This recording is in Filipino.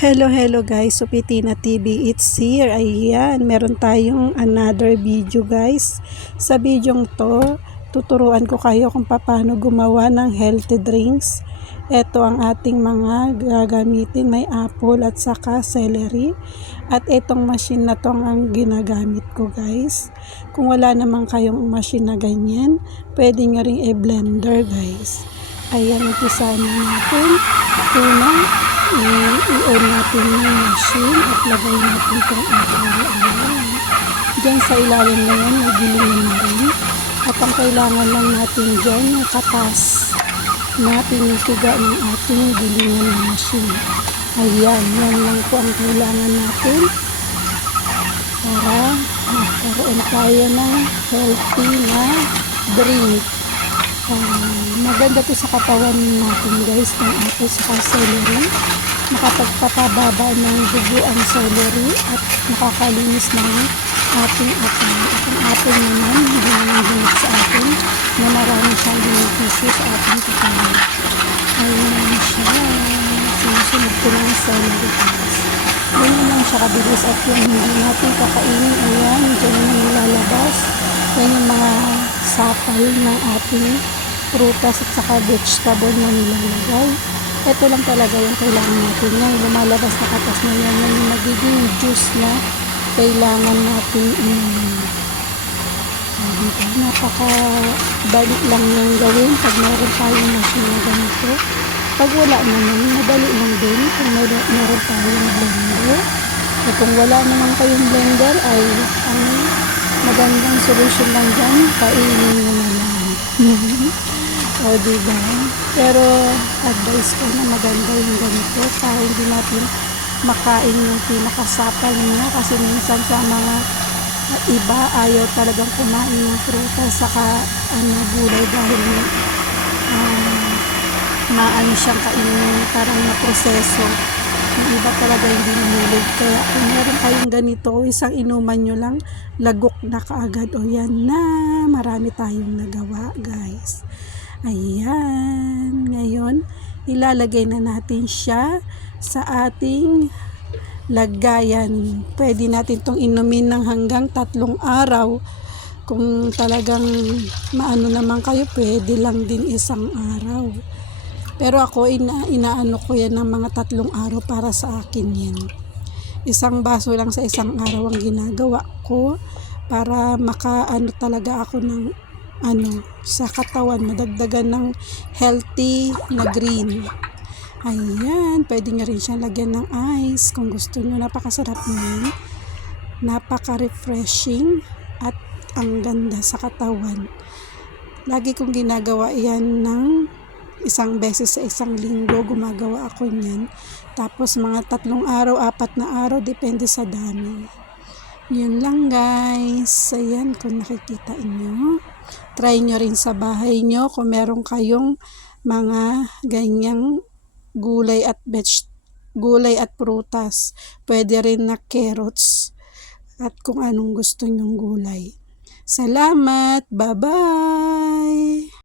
Hello guys, Supitina TV, it's here. Ayan, meron tayong another video guys. Sa videong to, tuturuan ko kayo kung paano gumawa ng healthy drinks. Ito ang ating mga gagamitin, may apple at saka celery. At itong machine na to ang ginagamit ko guys. Kung wala naman kayong machine na ganyan, pwede nyo ring i-blender guys. Ayan, umpisahan natin. Una, i-on natin yung machine at lagay natin itong apple. Ayan. Diyan sa ilalim na yan, may gilingan na rin. At ang kailangan lang natin dyan, yung katas na pinitiga ng ating gilingan na machine. Ayan, yan lang po ang kailangan natin para magkaroon tayo ng healthy na drink. Maganda to sa katawan natin guys, ng apple sa celery. Makapagpapababa ng dugo ang celery at nakakalinis ng ating apple. At ang apple naman, hindi naman ginit sa atin na marami siyang benepisyo sa ating katawan. Ayan siya. Sinusunod ko ng celery guys. Ganyan lang siya kabilis at yung hindi natin kakainin. Ayan, dyan yung nilalabas. Yan yung mga sapal ng ating prutas at saka vegetable na nilalagay. Ito lang talaga yung kailangan natin. Yung lumalabas na katas na yan, yung magiging juice na kailangan natin napakadali lang yung gawin pag meron tayong machine na ganito. Pag wala naman, madali lang din kung meron tayong blender. At kung wala naman kayong blender ay ang magandang solution lang dyan, kainin nyo na lang. O diba? Pero advice ko na maganda yung ganito para hindi natin makain yung pinakasapal niya, kasi minsan sa mga iba ayaw talagang kumain ng prutas saka gulay dahil maano siyang kainin, parang naproseso. Yung iba talaga hindi mahilig. Kaya kung meron kayong ganito, isang inuman nyo lang, lagok na kaagad. O yan na, marami tayong nagawa guys. Ayan, ngayon ilalagay na natin siya sa ating lagayan. Pwede natin itong inumin ng hanggang 3 araw. Kung talagang maano naman kayo, pwede lang din 1 araw. Pero ako, inaano ko yan ng mga 3 araw para sa akin yan. 1 baso lang sa 1 araw ang ginagawa ko para makaano talaga ako ng sa katawan, madagdagan ng healthy na green. Ayan, pwede nyo rin siyang lagyan ng ice kung gusto nyo. Napakasarap niyan, napaka-refreshing at ang ganda sa katawan. Lagi kong ginagawa yan ng 1 beses sa 1 linggo, gumagawa ako niyan. Tapos mga 3 araw, 4 na araw, depende sa dami. Yun lang guys. Ayan, kung nakikita nyo, try nyo rin sa bahay nyo kung meron kayong mga ganyang gulay at prutas. Pwede rin na carrots at kung anong gusto nyong gulay. Salamat! Bye-bye!